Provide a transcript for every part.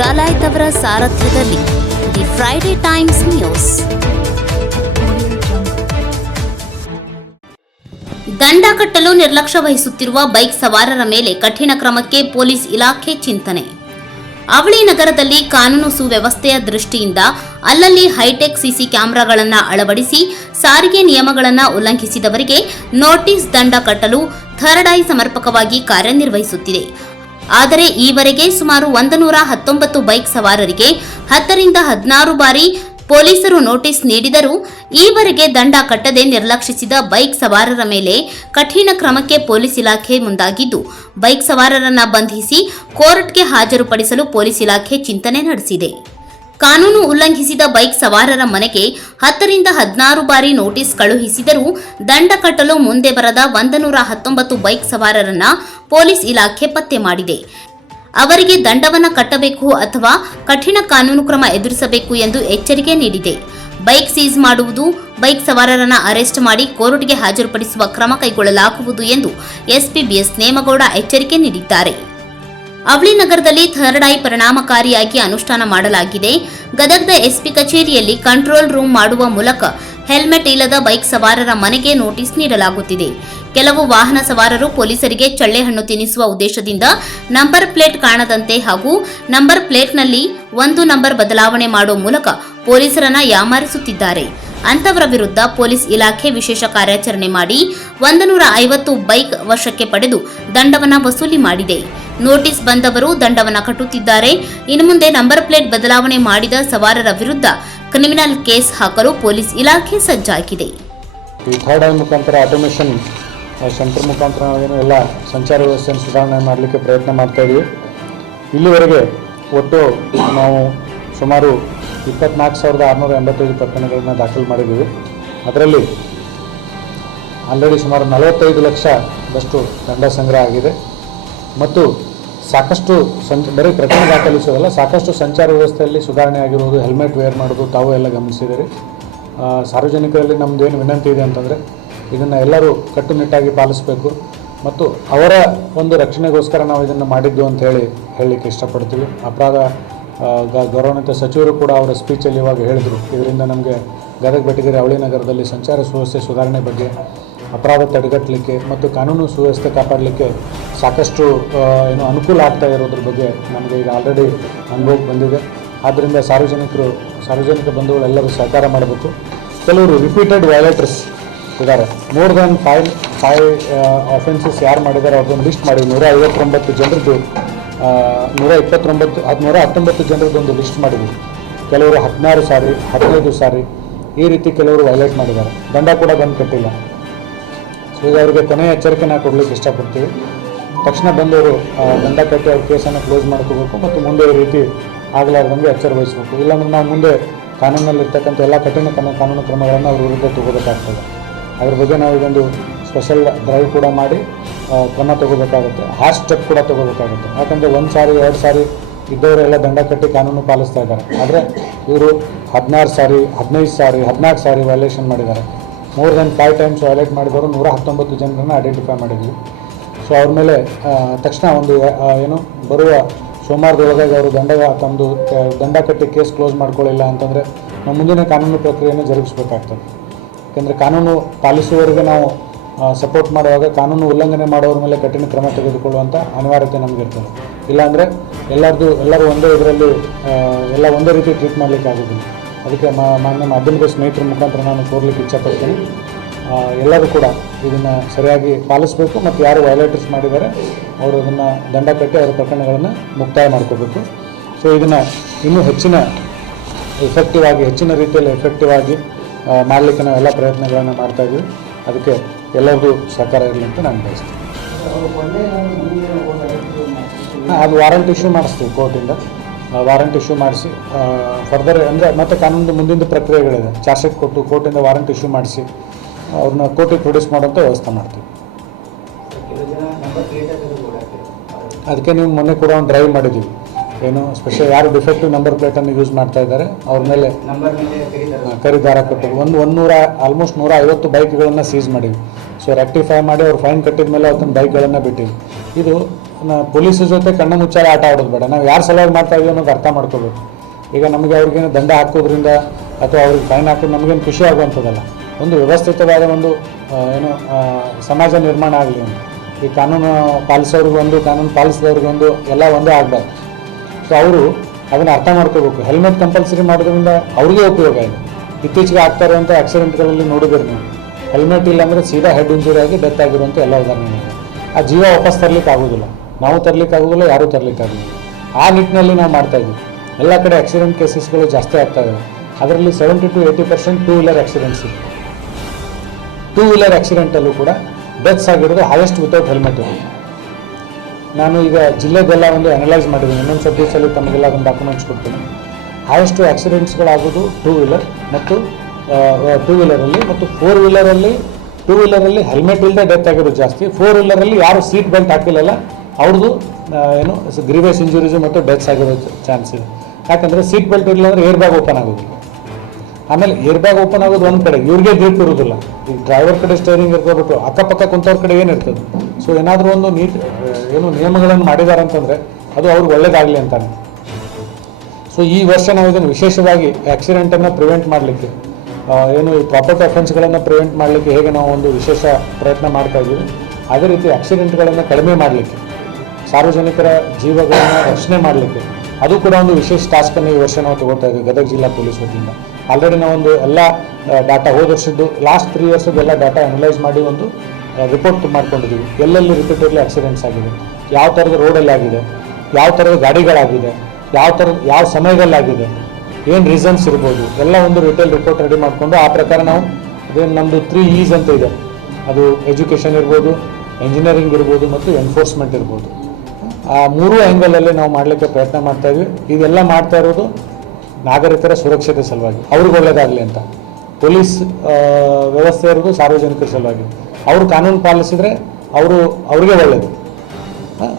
ಡಾಲಾಯ್ತ್ ಅವರ ಸಾರಥ್ಯದಲ್ಲಿ the Friday times news. ದಂಡ ಕಟ್ಟಲು ನಿರ್ಲಕ್ಷ್ಯ ವಹಿಸುತ್ತಿರುವ ಬೈಕ್ ಸವಾರರ ಮೇಲೆ ಕಠಿಣ ಕ್ರಮಕ್ಕೆ ಪೊಲೀಸ್ ಇಲಾಖೆ ಚಿಂತನೆ. ಅವಳಿ ನಗರದಲ್ಲಿ ಕಾನೂನು ಸುವ್ಯವಸ್ಥೆಯ ದೃಷ್ಟಿಯಿಂದ ಅಲ್ಲಲ್ಲಿ ಹೈಟೆಕ್ ಸಿಸಿ ಕ್ಯಾಮೆರಾಗಳನ್ನು ಅಳವಡಿಸಿ ಸಾರಿಗೆ ನಿಯಮಗಳನ್ನು ಉಲ್ಲಂಘಿಸಿದವರಿಗೆ ನೋಟಿಸ್ ದಂಡ ಕಟ್ಟಲು ಥರ್ಡ್ ಐ ಸಮರ್ಪಕವಾಗಿ ಕಾರ್ಯನಿರ್ವಹಿಸುತ್ತಿದೆ. ಆದರೆ ಈವರೆಗೆ ಸುಮಾರು 119 ಬೈಕ್ ಸವಾರರಿಗೆ 10 ರಿಂದ 16 ಬಾರಿ ಪೊಲೀಸರು ನೋಟಿಸ್ ನೀಡಿದರೂ ಈವರೆಗೆ ದಂಡ ಕಟ್ಟದೆ ನಿರ್ಲಕ್ಷಿಸಿದ ಬೈಕ್ ಸವಾರರ ಮೇಲೆ ಕಠಿಣ ಕ್ರಮಕ್ಕೆ ಪೊಲೀಸ್ ಇಲಾಖೆ ಮುಂದಾಗಿದ್ದು, ಬೈಕ್ ಸವಾರರನ್ನ ಬಂಧಿಸಿ ಕೋರ್ಟ್ಗೆ ಹಾಜರುಪಡಿಸಲು ಪೊಲೀಸ್ ಇಲಾಖೆ ಚಿಂತನೆ ನಡೆಸಿದೆ. ಕಾನೂನು ಉಲ್ಲಂಘಿಸಿದ ಬೈಕ್ ಸವಾರರ ಮನೆಗೆ 10 ರಿಂದ 16 ಬಾರಿ ನೋಟಿಸ್ ಕಳುಹಿಸಿದರೂ ದಂಡ ಕಟ್ಟಲು ಮುಂದೆ ಬರದ 119 ಬೈಕ್ ಸವಾರರನ್ನ ಪೊಲೀಸ್ ಇಲಾಖೆ ಪತ್ತೆ ಮಾಡಿದೆ. ಅವರಿಗೆ ದಂಡವನ್ನು ಕಟ್ಟಬೇಕು ಅಥವಾ ಕಠಿಣ ಕಾನೂನು ಕ್ರಮ ಎದುರಿಸಬೇಕು ಎಂದು ಎಚ್ಚರಿಕೆ ನೀಡಿದೆ. ಬೈಕ್ ಸೀಸ್ ಮಾಡುವುದು, ಬೈಕ್ ಸವಾರರನ್ನು ಅರೆಸ್ಟ್ ಮಾಡಿ ಕೋರ್ಟ್ಗೆ ಹಾಜರುಪಡಿಸುವ ಕ್ರಮ ಕೈಗೊಳ್ಳಲಾಗುವುದು ಎಂದು ಎಸ್ಪಿ ಬಿಎಸ್ ನೇಮಗೌಡ ಎಚ್ಚರಿಕೆ ನೀಡಿದ್ದಾರೆ. ಅವಳಿ ನಗರದಲ್ಲಿ ಥರ್ಡ್ ಐ ಪರಿಣಾಮಕಾರಿಯಾಗಿ ಅನುಷ್ಠಾನ ಮಾಡಲಾಗಿದೆ. ಗದಗದ ಎಸ್ಪಿ ಕಚೇರಿಯಲ್ಲಿ ಕಂಟ್ರೋಲ್ ರೂಮ್ ಮಾಡುವ ಮೂಲಕ ಹೆಲ್ಮೆಟ್ ಇಲ್ಲದ ಬೈಕ್ ಸವಾರರ ಮನೆಗೆ ನೋಟಿಸ್ ನೀಡಲಾಗುತ್ತಿದೆ. ಕೆಲವು ವಾಹನ ಸವಾರರು ಪೊಲೀಸರಿಗೆ ಚಳ್ಳೆಹಣ್ಣು ತಿನ್ನಿಸುವ ಉದ್ದೇಶದಿಂದ ನಂಬರ್ ಪ್ಲೇಟ್ ಕಾಣದಂತೆ ಹಾಗೂ ನಂಬರ್ ಪ್ಲೇಟ್ನಲ್ಲಿ ಒಂದು ನಂಬರ್ ಬದಲಾವಣೆ ಮಾಡುವ ಮೂಲಕ ಪೊಲೀಸರನ್ನ ಯಾಮಾರಿಸುತ್ತಿದ್ದಾರೆ. ಅಂತವರ ವಿರುದ್ಧ ಪೊಲೀಸ್ ಇಲಾಖೆ ವಿಶೇಷ ಕಾರ್ಯಾಚರಣೆ ಮಾಡಿ 150 ಬೈಕ್ ವಶಕ್ಕೆ ಪಡೆದು ದಂಡವನ್ನು ವಸೂಲಿ ಮಾಡಿದೆ. ನೋಟಿಸ್ ಬಂದವರು ದಂಡವನ್ನು ಕಟ್ಟುತ್ತಿದ್ದಾರೆ. ಇನ್ನು ಮುಂದೆ ನಂಬರ್ ಪ್ಲೇಟ್ ಬದಲಾವಣೆ ಮಾಡಿದ ಸವಾರರ ವಿರುದ್ಧ ಕ್ರಿಮಿನಲ್ ಕೇಸ್ ಹಾಕಲು ಪೊಲೀಸ್ ಇಲಾಖೆ ಸಜ್ಜಾಗಿದೆ. ಈ ಥರ್ಡ್ ಐ ಮುಖಾಂತರ ಆಟೋಮೇಷನ್ ಸೆಂಟರ್ ಮುಖಾಂತರ ನಾವೇನು ಎಲ್ಲ ಸಂಚಾರ ವ್ಯವಸ್ಥೆಯನ್ನು ಸುಧಾರಣೆ ಮಾಡಲಿಕ್ಕೆ ಪ್ರಯತ್ನ ಮಾಡ್ತಾ ಇದ್ದೀವಿ. ಇಲ್ಲಿವರೆಗೆ ಒಟ್ಟು ನಾವು ಸುಮಾರು 24,685 ಪ್ರಕರಣಗಳನ್ನು ದಾಖಲು ಮಾಡಿದ್ದೀವಿ. ಅದರಲ್ಲಿ ಆಲ್ರೆಡಿ ಸುಮಾರು 45 ಲಕ್ಷದಷ್ಟು ದಂಡ ಸಂಗ್ರಹ ಆಗಿದೆ ಮತ್ತು ಸಾಕಷ್ಟು ಬರೀ ಪ್ರಕರಣ ದಾಖಲಿಸೋದಲ್ಲ, ಸಾಕಷ್ಟು ಸಂಚಾರ ವ್ಯವಸ್ಥೆಯಲ್ಲಿ ಸುಧಾರಣೆ ಆಗಿರುವುದು, ಹೆಲ್ಮೆಟ್ ವೇರ್ ಮಾಡೋದು ತಾವು ಎಲ್ಲ ಗಮನಿಸಿದ್ದೀರಿ. ಸಾರ್ವಜನಿಕರಲ್ಲಿ ನಮ್ಮದೇನು ವಿನಂತಿ ಇದೆ ಅಂತಂದರೆ ಇದನ್ನು ಎಲ್ಲರೂ ಕಟ್ಟುನಿಟ್ಟಾಗಿ ಪಾಲಿಸಬೇಕು ಮತ್ತು ಅವರ ಒಂದು ರಕ್ಷಣೆಗೋಸ್ಕರ ನಾವು ಇದನ್ನು ಮಾಡಿದ್ದು ಅಂತ ಹೇಳಲಿಕ್ಕೆ ಇಷ್ಟಪಡ್ತೀವಿ. ಅಪರಾಧ ಗೌರವಾನ್ವಿತ ಸಚಿವರು ಕೂಡ ಅವರ ಸ್ಪೀಚಲ್ಲಿ ಇವಾಗ ಹೇಳಿದರು, ಇದರಿಂದ ನಮಗೆ ಗದಗ ಬೆಟಗೇರಿ ಅವಳಿ ನಗರದಲ್ಲಿ ಸಂಚಾರ ಸುವ್ಯವಸ್ಥೆ ಸುಧಾರಣೆ ಬಗ್ಗೆ, ಅಪರಾಧ ತಡೆಗಟ್ಟಲಿಕ್ಕೆ ಮತ್ತು ಕಾನೂನು ಸುವ್ಯವಸ್ಥೆ ಕಾಪಾಡಲಿಕ್ಕೆ ಸಾಕಷ್ಟು ಅನುಕೂಲ ಆಗ್ತಾ ಇರೋದ್ರ ಬಗ್ಗೆ ನಮಗೆ ಈಗ ಆಲ್ರೆಡಿ ಅನುಭವಕ್ಕೆ ಬಂದಿದೆ. ಆದ್ದರಿಂದ ಸಾರ್ವಜನಿಕ ಬಂಧುಗಳೆಲ್ಲರೂ ಸಹಕಾರ ಮಾಡಬೇಕು. ಕೆಲವರು ರಿಪೀಟೆಡ್ ವಯೋಲೇಟರ್ಸ್ ಇದ್ದಾರೆ, ಮೋರ್ ದ್ಯಾನ್ 5 ಅಫೆನ್ಸಸ್ ಯಾರು ಮಾಡಿದ್ದಾರೆ ಅವ್ರದ್ದೊಂದು ಲಿಸ್ಟ್ ಮಾಡಿ 159 ಜನರದ್ದು 119 ಜನರದ್ದೊಂದು ಲಿಸ್ಟ್ ಮಾಡಿದ್ವಿ. ಕೆಲವರು 16 ಸಾರಿ 15 ಸಾರಿ ಈ ರೀತಿ ಕೆಲವರು ವೈಲೇಟ್ ಮಾಡಿದ್ದಾರೆ. ದಂಡ ಕೂಡ ಬಂದು ಕಟ್ಟಿಲ್ಲ. ಸೊ ಈಗ ಅವರಿಗೆ ಕೊನೆಯ ಎಚ್ಚರಿಕೆ ನಾವು ಕೊಡಲಿಕ್ಕೆ ಇಷ್ಟಪಡ್ತೀವಿ. ತಕ್ಷಣ ಬಂದವರು ದಂಡ ಕಟ್ಟಿ ಅವ್ರ ಕೇಸನ್ನು ಕ್ಲೋಸ್ ಮಾಡ್ಕೋಬೇಕು ಮತ್ತು ಮುಂದೆ ಈ ರೀತಿ ಆಗಲಾರ್ದಂಗೆ ಎಚ್ಚರ ವಹಿಸಬೇಕು. ಇಲ್ಲಾಂದ್ರೆ ನಾವು ಮುಂದೆ ಕಾನೂನಲ್ಲಿರ್ತಕ್ಕಂಥ ಎಲ್ಲ ಕಠಿಣ ಕಾನೂನು ಕ್ರಮಗಳನ್ನು ಅವ್ರ ವಿರುದ್ಧ ತಗೋಬೇಕಾಗ್ತದೆ. ಅದ್ರ ಬಗ್ಗೆ ನಾವು ಇದೊಂದು ಸ್ಪೆಷಲ್ ಡ್ರೈವ್ ಕೂಡ ಮಾಡಿ ಕ್ರಮ ತಗೋಬೇಕಾಗುತ್ತೆ. ಹಾರ್ಡ್ ಸ್ಟೆಪ್ ಕೂಡ ತಗೋಬೇಕಾಗುತ್ತೆ. ಯಾಕಂದರೆ 1 ಸಾರಿ 2 ಸಾರಿ ಇದ್ದವರೆಲ್ಲ ದಂಡ ಕಟ್ಟಿ ಕಾನೂನು ಪಾಲಿಸ್ತಾ ಇದ್ದಾರೆ. ಆದರೆ ಇವರು 16 ಸಾರಿ 15 ಸಾರಿ 14 ಸಾರಿ ವೈಲೇಷನ್ ಮಾಡಿದ್ದಾರೆ. ಮೋರ್ ದೆನ್ 5 ಟೈಮ್ಸ್ ವೈಲೇಟ್ ಮಾಡಿದವರು 119 ಜನರನ್ನು ಐಡೆಂಟಿಫೈ ಮಾಡಿದ್ವಿ. ಸೊ ಅವ್ರ ಮೇಲೆ ತಕ್ಷಣ ಒಂದು ಬರುವ ಸೋಮವಾರದೊಳಗಾಗಿ ಅವರು ದಂಡ ಕಟ್ಟಿ ಕೇಸ್ ಕ್ಲೋಸ್ ಮಾಡ್ಕೊಳ್ಳಿಲ್ಲ ಅಂತಂದರೆ ನಾವು ಮುಂದಿನ ಕಾನೂನು ಪ್ರಕ್ರಿಯೆಯನ್ನು ಜರುಗಿಸಬೇಕಾಗ್ತದೆ. ಯಾಕೆಂದರೆ ಕಾನೂನು ಪಾಲಿಸುವವರಿಗೆ ನಾವು ಸಪೋರ್ಟ್ ಮಾಡುವಾಗ ಕಾನೂನು ಉಲ್ಲಂಘನೆ ಮಾಡೋರ ಮೇಲೆ ಕಠಿಣ ಕ್ರಮ ತೆಗೆದುಕೊಳ್ಳುವಂಥ ಅನಿವಾರ್ಯತೆ ನಮಗಿರ್ತದೆ. ಇಲ್ಲಾಂದರೆ ಎಲ್ಲರೂ ಒಂದೇ ಇದರಲ್ಲಿ ಎಲ್ಲ ಒಂದೇ ರೀತಿ ಟ್ರೀಟ್ ಮಾಡಲಿಕ್ಕೆ ಆಗೋದಿಲ್ಲ. ಅದಕ್ಕೆ ಮಾನ್ಯ ಮಾಧ್ಯಮದ ಸ್ನೇಹಿತರ ಮುಖಾಂತರ ನಾನು ಕೋರ್ಲಿಕ್ಕೆ ಇಚ್ಛಪಡ್ತೀನಿ. ಎಲ್ಲರೂ ಕೂಡ ಇದನ್ನು ಸರಿಯಾಗಿ ಪಾಲಿಸಬೇಕು ಮತ್ತು ಯಾರು ವೈಲೇಟರ್ಸ್ ಮಾಡಿದ್ದಾರೆ ಅವರು ಅದನ್ನು ದಂಡ ಕಟ್ಟಿ ಅವರ ಪ್ರಕರಣಗಳನ್ನು ಮುಕ್ತಾಯ ಮಾಡ್ಕೋಬೇಕು. ಸೊ ಇದನ್ನು ಇನ್ನೂ ಹೆಚ್ಚಿನ ರೀತಿಯಲ್ಲಿ ಎಫೆಕ್ಟಿವ್ ಆಗಿ ಮಾಡಲಿಕ್ಕೆ ನಾವೆಲ್ಲ ಪ್ರಯತ್ನಗಳನ್ನು ಮಾಡ್ತಾಯಿದ್ದೀವಿ. ಅದಕ್ಕೆ ಎಲ್ಲರದ್ದು ಸಹಕಾರ ಇರಲಿ ಅಂತ ನಾನು ಬಯಸ್ತೀನಿ. ಅದು ವಾರಂಟ್ ಇಶ್ಯೂ ಮಾಡಿಸ್ತೀವಿ ಕೋರ್ಟಿಂದ. ವಾರಂಟ್ ಇಶ್ಯೂ ಮಾಡಿಸಿ ಫರ್ದರ್ ಅಂದರೆ ಮತ್ತೆ ಕಾನೂನು ಮುಂದಿನ ಪ್ರಕ್ರಿಯೆಗಳಿದೆ. ಚಾರ್ಜ್ ಶೀಟ್ ಕೊಟ್ಟು ಕೋರ್ಟಿಂದ ವಾರಂಟ್ ಇಶ್ಯೂ ಮಾಡಿಸಿ ಅವ್ರನ್ನ ಕೋರ್ಟಿಗೆ ಪ್ರೊಡ್ಯೂಸ್ ಮಾಡೋಂಥ ವ್ಯವಸ್ಥೆ ಮಾಡ್ತೀವಿ. ಅದಕ್ಕೆ ನೀವು ಮೊನ್ನೆ ಕೂಡ ಒಂದು ಡ್ರೈವ್ ಮಾಡಿದ್ದೀವಿ. ಸ್ಪೆಷಲ್ ಯಾರು ಡಿಫೆಕ್ಟಿವ್ ನಂಬರ್ ಪ್ಲೇಟನ್ನು ಯೂಸ್ ಮಾಡ್ತಾ ಇದ್ದಾರೆ ಅವ್ರ ಮೇಲೆ ಕರಿದಾರ ಕೊಟ್ಟಿವಿ. ಆಲ್ಮೋಸ್ಟ್ 150 ಬೈಕ್ಗಳನ್ನು ಸೀಸ್ ಮಾಡಿವಿ. ಸೊ ರೆಕ್ಟಿಫೈ ಮಾಡಿ ಅವ್ರು ಫೈನ್ ಕಟ್ಟಿದ ಮೇಲೆ ಅದನ್ನು ಬೈಕ್ಗಳನ್ನು ಬಿಟ್ಟಿವಿ. ಇದು ಪೊಲೀಸ್ ಜೊತೆ ಕಣ್ಣು ಮುಚ್ಚಾಲೆ ಆಟ ಆಡೋದು ಬೇಡ. ನಾವು ಯಾರು ಸಲುವಾಗಿ ಮಾಡ್ತಾ ಇದೀವಿ ಅನ್ನೋದು ಅರ್ಥ ಮಾಡ್ಕೋಬೇಕು. ಈಗ ನಮಗೆ ಅವ್ರಿಗೇನು ದಂಡ ಹಾಕೋದ್ರಿಂದ ಅಥವಾ ಅವ್ರಿಗೆ ಫೈನ್ ಹಾಕೋದು ನಮಗೇನು ಖುಷಿ ಆಗುವಂಥದ್ದಲ್ಲ. ಒಂದು ವ್ಯವಸ್ಥಿತವಾದ ಒಂದು ಸಮಾಜ ನಿರ್ಮಾಣ ಆಗಲಿ ಅಂತ. ಈ ಕಾನೂನು ಪಾಲಿಸೋರಿಗೊಂದು, ಕಾನೂನು ಪಾಲಿಸಿದವ್ರಿಗೊಂದು ಎಲ್ಲ ಒಂದೇ ಆಗಬಾರ್ದು. ಸೊ ಅವರು ಅದನ್ನು ಅರ್ಥ ಮಾಡ್ಕೋಬೇಕು. ಹೆಲ್ಮೆಟ್ ಕಂಪಲ್ಸರಿ ಮಾಡೋದ್ರಿಂದ ಅವ್ರಿಗೆ ಉಪಯೋಗ ಇದೆ. ಇತ್ತೀಚೆಗೆ ಆಗ್ತಾ ಇರುವಂಥ ಆಕ್ಸಿಡೆಂಟ್ಗಳಲ್ಲಿ ನೋಡಿದ್ರೆ ನೀವು ಹೆಲ್ಮೆಟ್ ಇಲ್ಲ ಅಂದರೆ ಸೀದಾ ಹೆಡ್ ಇಂಜುರಿ ಆಗಿ ಡೆತ್ ಆಗಿರುವಂಥ ಎಲ್ಲ ಉದಾಹರಣೆ ಇದೆ. ಆ ಜೀವ ವಾಪಸ್ ತರಲಿಕ್ಕೆ ಆಗೋದಿಲ್ಲ, ನಾವು ತರಲಿಕ್ಕೆ ಆಗೋದಿಲ್ಲ, ಯಾರೂ ತರಲಿಕ್ಕೆ ಆಗೋದಿಲ್ಲ. ಆ ನಿಟ್ಟಿನಲ್ಲಿ ನಾವು ಮಾಡ್ತಾಯಿದ್ವಿ. ಎಲ್ಲ ಕಡೆ ಆಕ್ಸಿಡೆಂಟ್ ಕೇಸಸ್ಗಳು ಜಾಸ್ತಿ ಆಗ್ತಾ ಇವೆ. ಅದರಲ್ಲಿ 70 to 80% ಟೂ ವೀಲರ್ ಆಕ್ಸಿಡೆಂಟ್ಸ್ ಇದೆ. ಟೂ ವೀಲರ್ ಆಕ್ಸಿಡೆಂಟಲ್ಲೂ ಕೂಡ ಡೆತ್ಸ್ ಆಗಿರೋದು ಹೈಯೆಸ್ಟ್ ವಿತೌಟ್ ಹೆಲ್ಮೆಟ್. ನಾನು ಈಗ ಜಿಲ್ಲೆದೆಲ್ಲ ಒಂದು ಅನಲೈಸ್ ಮಾಡಿದ್ದೀನಿ. ಇನ್ನೊಂದು ಸ್ವಲ್ಪ ದಿವಸದಲ್ಲಿ ತಮಗೆಲ್ಲ ಒಂದು ಡಾಕ್ಯುಮೆಂಟ್ಸ್ ಕೊಡ್ತೀನಿ. ಹೈಯೆಸ್ಟ್ ಆಕ್ಸಿಡೆಂಟ್ಸ್ಗಳಾಗೋದು ಟೂ ವೀಲರ್ ಮತ್ತು ಟೂ ವೀಲರಲ್ಲಿ ಮತ್ತು ಫೋರ್ ವೀಲರಲ್ಲಿ. ಟೂ ವೀಲರಲ್ಲಿ ಹೆಲ್ಮೆಟ್ ಇಲ್ಲದೆ ಡೆತ್ ಆಗಿರೋದು ಜಾಸ್ತಿ. ಫೋರ್ ವೀಲರಲ್ಲಿ ಯಾರು ಸೀಟ್ ಬೆಲ್ಟ್ ಹಾಕಿಲ್ಲಲ್ಲ ಅವ್ರದ್ದು ಗ್ರೀವಿಯಸ್ ಇಂಜುರೀಸು ಮತ್ತು ಡೆತ್ಸ್ ಆಗಿರೋ ಚಾನ್ಸ್ ಇದೆ. ಯಾಕಂದರೆ ಸೀಟ್ ಬೆಲ್ಟ್ ಇರಲಿಲ್ಲ ಅಂದರೆ ಏರ್ ಬ್ಯಾಗ್ ಓಪನ್ ಆಗೋದಿಲ್ಲ. ಆಮೇಲೆ ಏರ್ ಬ್ಯಾಗ್ ಓಪನ್ ಆಗೋದು ಒಂದು ಕಡೆ, ಇವ್ರಿಗೆ ಗ್ರಿಪ್ ಇರೋದಿಲ್ಲ. ಈಗ ಡ್ರೈವರ್ ಕಡೆ ಸ್ಟೇರಿಂಗ್ ಇರ್ಕೊಬಿಟ್ಟು ಅಕ್ಕಪಕ್ಕ ಕುಂತವ್ರ ಕಡೆ ಏನಿರ್ತದೆ. ಸೊ ಏನಾದರೂ ಒಂದು ನಿಯಮಗಳನ್ನು ಮಾಡಿದ್ದಾರೆ ಅಂತಂದರೆ ಅದು ಅವ್ರಿಗೆ ಒಳ್ಳೇದಾಗಲಿ ಅಂತಾನೆ. ಸೊ ಈ ವರ್ಷ ನಾವು ಇದನ್ನು ವಿಶೇಷವಾಗಿ ಆಕ್ಸಿಡೆಂಟನ್ನು ಪ್ರಿವೆಂಟ್ ಮಾಡಲಿಕ್ಕೆ, ಈ ಪ್ರಾಪರ್ಟಿ ಅಫೆನ್ಸ್ಗಳನ್ನು ಪ್ರಿವೆಂಟ್ ಮಾಡಲಿಕ್ಕೆ ಹೇಗೆ ನಾವು ಒಂದು ವಿಶೇಷ ಪ್ರಯತ್ನ ಮಾಡ್ತಾ ಇದ್ದೀವಿ, ಅದೇ ರೀತಿ ಆಕ್ಸಿಡೆಂಟ್ಗಳನ್ನು ಕಡಿಮೆ ಮಾಡಲಿಕ್ಕೆ, ಸಾರ್ವಜನಿಕರ ಜೀವಗಳನ್ನು ರಕ್ಷಣೆ ಮಾಡಲಿಕ್ಕೆ ಅದು ಕೂಡ ಒಂದು ವಿಶೇಷ ಟಾಸ್ಕನ್ನು ಈ ವರ್ಷ ನಾವು ತಗೋತಾ ಇದ್ದೀವಿ ಗದಗ ಜಿಲ್ಲಾ ಪೊಲೀಸ್ ವತಿಯಿಂದ. ಆಲ್ರೆಡಿ ನಾವೊಂದು ಎಲ್ಲ ಡಾಟಾ ಹೋದ ವರ್ಷದ್ದು ಲಾಸ್ಟ್ 3 years ಎಲ್ಲ ಡಾಟಾ ಅನಲೈಸ್ ಮಾಡಿ ಒಂದು ರಿಪೋರ್ಟ್ ಮಾಡ್ಕೊಂಡಿದ್ದೀವಿ. ಎಲ್ಲೆಲ್ಲಿ ರಿಪೀಟೆಡ್ಲಿ ಆಕ್ಸಿಡೆಂಟ್ಸ್ ಆಗಿದೆ, ಯಾವ ಥರದ ರೋಡಲ್ಲಿ ಆಗಿದೆ, ಯಾವ ಥರದ ಗಾಡಿಗಳಾಗಿದೆ, ಯಾವ ಸಮಯದಲ್ಲಾಗಿದೆ, ಏನು ರೀಸನ್ಸ್ ಇರ್ಬೋದು, ಎಲ್ಲ ಒಂದು ರಿಟೇಲ್ ರಿಪೋರ್ಟ್ ರೆಡಿ ಮಾಡಿಕೊಂಡು ಆ ಪ್ರಕಾರ ನಾವು ಅದೇನು ನಮ್ಮದು 3 E's ಅಂತ ಇದೆ. ಅದು ಎಜುಕೇಷನ್ ಇರ್ಬೋದು, ಎಂಜಿನಿಯರಿಂಗ್ ಇರ್ಬೋದು ಮತ್ತು ಎನ್ಫೋರ್ಸ್ಮೆಂಟ್ ಇರ್ಬೋದು. ಆ 3 ಆ್ಯಂಗಲಲ್ಲಿ ನಾವು ಮಾಡಲಿಕ್ಕೆ ಪ್ರಯತ್ನ ಮಾಡ್ತಾಯಿದ್ವಿ. ಇದೆಲ್ಲ ಮಾಡ್ತಾ ಇರೋದು ನಾಗರಿಕರ ಸುರಕ್ಷತೆ ಸಲುವಾಗಿ, ಅವ್ರಿಗೆ ಒಳ್ಳೆಯದಾಗಲಿ ಅಂತ. ಪೊಲೀಸ್ ವ್ಯವಸ್ಥೆ ಇರೋದು ಸಾರ್ವಜನಿಕರ ಸಲುವಾಗಿ. ಅವರು ಕಾನೂನು ಪಾಲಿಸಿದರೆ ಅವ್ರಿಗೆ ಒಳ್ಳೆಯದು.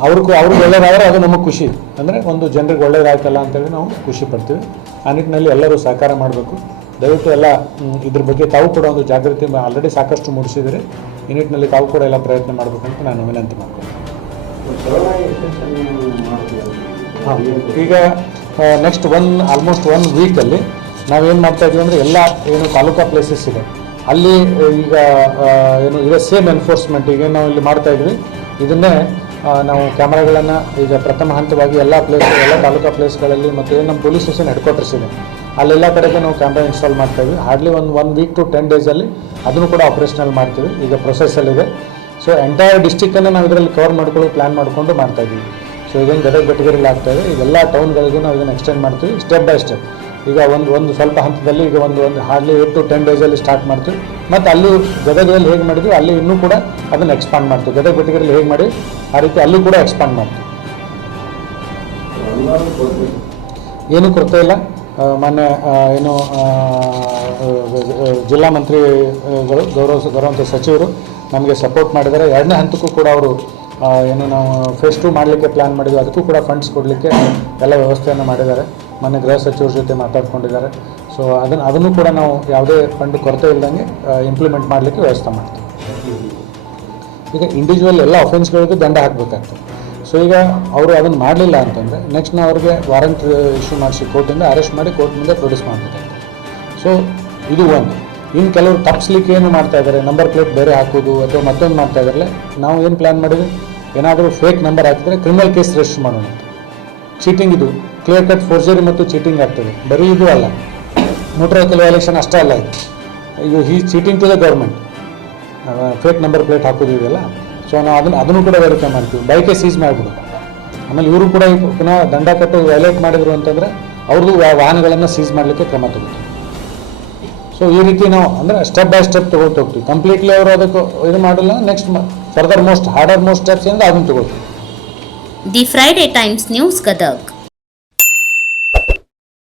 ಅವ್ರಿಗೆ ಒಳ್ಳೇದಾದರೆ ಅದು ನಮಗೆ ಖುಷಿ. ಅಂದರೆ ಒಂದು ಜನರಿಗೆ ಒಳ್ಳೇದಾಯ್ತಲ್ಲ ಅಂತೇಳಿ ನಾವು ಖುಷಿ ಪಡ್ತೀವಿ. ಆ ನಿಟ್ಟಿನಲ್ಲಿ ಎಲ್ಲರೂ ಸಹಕಾರ ಮಾಡಬೇಕು. ದಯವಿಟ್ಟು ಎಲ್ಲ ಇದ್ರ ಬಗ್ಗೆ ತಾವು ಕೂಡ ಒಂದು ಜಾಗೃತಿ ಆಲ್ರೆಡಿ ಸಾಕಷ್ಟು ಮೂಡಿಸಿದರೆ ಈ ನಿಟ್ಟಿನಲ್ಲಿ ತಾವು ಕೂಡ ಎಲ್ಲ ಪ್ರಯತ್ನ ಮಾಡಬೇಕಂತ ನಾನು ವಿನಂತಿ ಮಾಡ್ತೀನಿ. ಹಾಂ, ಈಗ ನೆಕ್ಸ್ಟ್ ಆಲ್ಮೋಸ್ಟ್ 1 ವೀಕಲ್ಲಿ ನಾವೇನು ಮಾಡ್ತಾಯಿದ್ದೀವಿ ಅಂದರೆ ಎಲ್ಲ ತಾಲೂಕಾ ಪ್ಲೇಸಸ್ ಇದೆ ಅಲ್ಲಿ ಈಗ ಇದೆ ಸೇಮ್ ಎನ್ಫೋರ್ಸ್ಮೆಂಟ್. ಈಗ ನಾವು ಇಲ್ಲಿ ಮಾಡ್ತಾಯಿದ್ವಿ ಇದನ್ನೇ ನಾವು ಕ್ಯಾಮ್ರಾಗಳನ್ನು ಈಗ ಪ್ರಥಮ ಹಂತವಾಗಿ ಎಲ್ಲ ತಾಲೂಕಾ ಪ್ಲೇಸ್ಗಳಲ್ಲಿ ಮತ್ತು ನಮ್ಮ ಪೊಲೀಸ್ ಸ್ಟೇಷನ್ ಹೆಡ್ ಕ್ವಾರ್ಟರ್ಸ್ ಇದೆ ಅಲ್ಲೆಲ್ಲ ಕಡೆಗೆ ನಾವು ಕ್ಯಾಮ್ರಾ ಇನ್ಸ್ಟಾಲ್ ಮಾಡ್ತಾಯಿದ್ವಿ. ಹಾರ್ಡ್ಲಿ 1 week to 10 days ಅದನ್ನು ಕೂಡ ಆಪರೇಷನಲ್ ಮಾಡ್ತೀವಿ. ಈಗ ಪ್ರೊಸೆಸ್ಸಲ್ಲಿದೆ. ಸೊ ಎಂಟೈರ್ ಡಿಸ್ಟಿಕ್ಕನ್ನು ನಾವು ಇದರಲ್ಲಿ ಕವರ್ ಮಾಡ್ಕೊಳ್ಳೋ ಪ್ಲ್ಯಾನ್ ಮಾಡಿಕೊಂಡು ಮಾಡ್ತಾಯಿದ್ದೀವಿ. ಸೊ ಇದನ್ನು ಗದಗ ಬೆಟಗೇರಿಯಲ್ಲಿ ಆಗ್ತಾಯಿದೆ. ಇದೆಲ್ಲ ಟೌನ್ಗಳಿಗೂ ನಾವು ಇದನ್ನು ಎಕ್ಸ್ಟೆಂಡ್ ಮಾಡ್ತೀವಿ ಸ್ಟೆಪ್ ಬೈ ಸ್ಟೆಪ್. ಈಗ ಒಂದು ಸ್ವಲ್ಪ ಹಂತದಲ್ಲಿ ಈಗ ಒಂದು ಹಾರ್ಡ್ಲಿ 8 to 10 days ಸ್ಟಾರ್ಟ್ ಮಾಡ್ತೀವಿ. ಮತ್ತು ಅಲ್ಲಿ ಗದಗದಲ್ಲಿ ಹೇಗೆ ಮಾಡಿದ್ವಿ ಅಲ್ಲಿ ಇನ್ನೂ ಕೂಡ ಅದನ್ನು ಎಕ್ಸ್ಪಾಂಡ್ ಮಾಡ್ತೀವಿ. ಗದಗ ಬೆಟಗೇರಿಯಲ್ಲಿ ಹೇಗೆ ಮಾಡಿ ಆ ರೀತಿ ಅಲ್ಲಿ ಕೂಡ ಎಕ್ಸ್ಪಾಂಡ್ ಮಾಡ್ತೀವಿ. ಏನೂ ಕೊರತೆ ಇಲ್ಲ. ಮೊನ್ನೆ ಜಿಲ್ಲಾ ಮಂತ್ರಿಗಳು ಗೌರವಾನ್ವಿತ ಸಚಿವರು ನಮಗೆ ಸಪೋರ್ಟ್ ಮಾಡಿದ್ದಾರೆ. 2ನೇ ಹಂತಕ್ಕೂ ಕೂಡ ಅವರು ನಾವು ಫೇಸ್ 2 ಮಾಡಲಿಕ್ಕೆ ಪ್ಲ್ಯಾನ್ ಮಾಡಿದ್ವಿ. ಅದಕ್ಕೂ ಕೂಡ ಫಂಡ್ಸ್ ಕೊಡಲಿಕ್ಕೆ ಎಲ್ಲ ವ್ಯವಸ್ಥೆಯನ್ನು ಮಾಡಿದ್ದಾರೆ. ಮೊನ್ನೆ ಗೃಹ ಸಚಿವರ ಜೊತೆ ಮಾತಾಡ್ಕೊಂಡಿದ್ದಾರೆ. ಸೊ ಅದನ್ನು ಕೂಡ ನಾವು ಯಾವುದೇ ಫಂಡ್ ಕೊರತೆ ಇಲ್ಲದಂಗೆ ಇಂಪ್ಲಿಮೆಂಟ್ ಮಾಡಲಿಕ್ಕೆ ವ್ಯವಸ್ಥೆ ಮಾಡ್ತೀವಿ. ಈಗ ಇಂಡಿವಿಜುವಲ್ ಎಲ್ಲ ಅಫೆನ್ಸ್ಗಳಿಗೂ ದಂಡ ಹಾಕಬೇಕಾಗ್ತದೆ. ಸೊ ಈಗ ಅವರು ಅದನ್ನು ಮಾಡಲಿಲ್ಲ ಅಂತಂದರೆ ನೆಕ್ಸ್ಟ್ ನಾವು ಅವ್ರಿಗೆ ವಾರಂಟ್ ಇಶ್ಯೂ ಮಾಡಿಸಿ ಕೋರ್ಟಿಂದ ಅರೆಸ್ಟ್ ಮಾಡಿ ಕೋರ್ಟ್ ಮುಂದೆ ಪ್ರೊಡ್ಯೂಸ್ ಮಾಡಬೇಕಾಗ್ತದೆ. ಸೊ ಇದು ಒಂದು. ಇನ್ನು ಕೆಲವರು ತಪ್ಪಿಸ್ಲಿಕ್ಕೆ ಏನು ಮಾಡ್ತಾ ಇದ್ದಾರೆ, ನಂಬರ್ ಪ್ಲೇಟ್ ಬೇರೆ ಹಾಕೋದು ಅಥವಾ ಮತ್ತೊಂದು ಮಾಡ್ತಾ ಇದ್ದಾರಲ್ಲ, ನಾವು ಏನು ಪ್ಲ್ಯಾನ್ ಮಾಡಿದ್ವಿ, ಏನಾದರೂ ಫೇಕ್ ನಂಬರ್ ಹಾಕಿದರೆ ಕ್ರಿಮಿನಲ್ ಕೇಸ್ ರಿಜಿಸ್ಟರ್ ಮಾಡೋಣ ಅಂತ. ಚೀಟಿಂಗ್ ಇದು ಕ್ಲಿಯರ್ ಕಟ್ ಫೋರ್ಜರಿ ಮತ್ತು ಚೀಟಿಂಗ್ ಆಗ್ತದೆ. ಬರೀ ಇದು ಅಲ್ಲ, ಮೋಟರ್ ವೆಹಿಕಲ್ ವೈಲೇಷನ್ ಅಷ್ಟೇ ಅಲ್ಲ ಇದು cheating to the government. Fake number plate ಹಾಕೋದು ಇದೆಯಲ್ಲ. ಸೊ ನಾವು ಅದನ್ನು ಕೂಡ ವೆರಿಫೈ ಮಾಡ್ತೀವಿ. ಬೈಕೇ ಸೀಸ್ ಮಾಡಿಬಿಡು. ಆಮೇಲೆ ಇವರು ಕೂಡ ಪುನಃ ದಂಡ ಕಟ್ಟು ವೈಲೇಟ್ ಮಾಡಿದ್ರು ಅಂತಂದರೆ ಅವ್ರದ್ದು ವಾಹನಗಳನ್ನು ಸೀಸ್ ಮಾಡಲಿಕ್ಕೆ ಕ್ರಮ ತಗೋತೀವಿ. ಸೊ ಈ ರೀತಿ ನಾವು ಅಂದರೆ ಸ್ಟೆಪ್ ಬೈ ಸ್ಟೆಪ್ ತೊಗೊಳ್ತಾ ಹೋಗ್ತೀವಿ. ಕಂಪ್ಲೀಟ್ಲಿ ಅವರು ಅದಕ್ಕೆ ಇದು ಮಾಡಿಲ್ಲ, ನೆಕ್ಸ್ಟ್ ಫರ್ದರ್ ಮೋಸ್ಟ್ ಸ್ಟೆಪ್ಸ್ ಅಂದರೆ ಅದನ್ನು ತಗೊಳ್ತೀವಿ. The Friday times news Gadag.